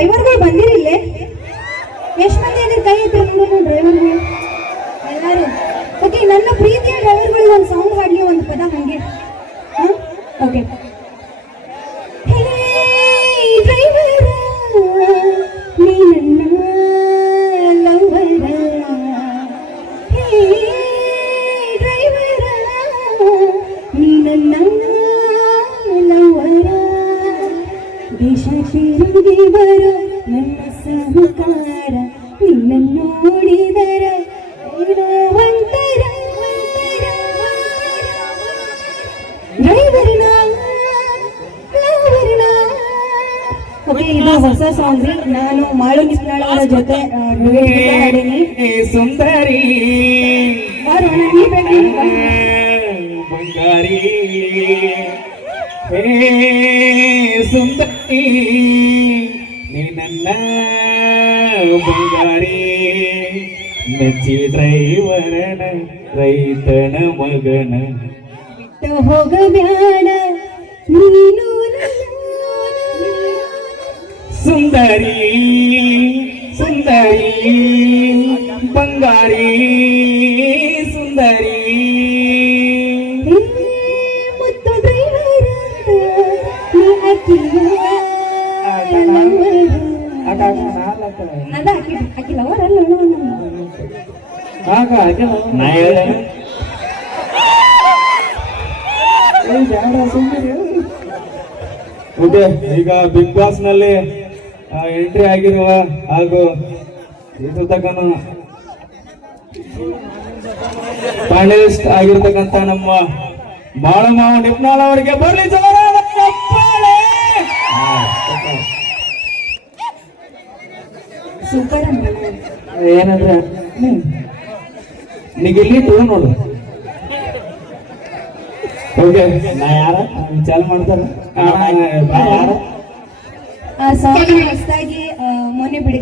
ಡ್ರೈವರ್ಗಳು ಬಂದಿರಿಲ್ಲೇ ಎಷ್ಟು ಮಂದಿ ಅಂದ್ರೆ ಕೈ ಎತ್ತಿ ಡ್ರೈವರ್ಗಳು ಎಲ್ಲರೂ. ಓಕೆ, ನನ್ನ ಪ್ರೀತಿಯ ಡ್ರೈವರ್ಗಳಿಗೆ ಒಂದು ಸಾಂಗ್ ಹಾಡ್ಲಿ, ಒಂದು ಪದ ಹಂಗೆ. ಓಕೆ. ಡ್ರೈವರ ನೀ ನನ್ನ ಲವರ, ಡ್ರೈವರ ನೀ ನನ್ನ ಲವರ, ದೇಶ ತಿರುಗಿ ಬರೋ ನನ್ನ ಸಹಕಾರ, ನಿನ್ನ ನೋಡಿದರ ಒಂಥರ ಡ್ರೈವರ್ನ ಲವರ್ನ. ಓಕೆ, ಇದು ಹೊಸ ಸಾಂಗ್ ರೀ. ನಾನು ಮಾಳು ಕಿಸ್ನಾಳ್ ಅವರ ಜೊತೆ ಹಾಡೀನಿ. ಸುಂದರಿ ಬಂಗಾರಿ, ಹೇ ಸುಂದರಿ ನೀ ನನ್ನ ಬಂಗಾರಿ, ಮೆಚ್ಚಿ ಡ್ರೈವರನ ರೈತನ ಮಗನ, ಬಿಟ್ಟು ಹೋಗಬ್ಯಾಡ ನೀನು ಸುಂದರಿ ಸುಂದರಿ ಬಂಗಾರಿ ಸುಂದರಿ. ಮತ್ತು ಡ್ರೈವರ ನೀ ಆಕಿ ಲವರ್ ಅಲ್ಲ. ನಾ ಹೇಳಿದೆ ಓಕೆ. ಈಗ ಬಿಗ್ ಬಾಸ್ ನಲ್ಲಿ ಎಂಟ್ರಿ ಆಗಿರುವ ಹಾಗೂ ಇರ್ತಕ್ಕಂಥ ಫೈನಲಿಸ್ಟ್ ಆಗಿರ್ತಕ್ಕಂಥ ನಮ್ಮ ಬಾಳಮಾವ ನಿಪ್ನಾಳ್ ಅವರಿಗೆ ಬರ್ಲಿ ಜೋರಾದ ಚಪ್ಪಾಳೆ. ಸೂಪರ್ ಏನಂದ್ರೆ ನಿಗಿಲ್ಲಿ ತಗೋ ನೋಡು. ಓಕೆ, ನಾ ಯಾರ ಚಾಲು ಮಾಡ್ತಾರ ಆ ಸಾಂಗ್ ಹೊಸದಾಗಿ ಮೊನ್ನೆ ಬಿಡಿ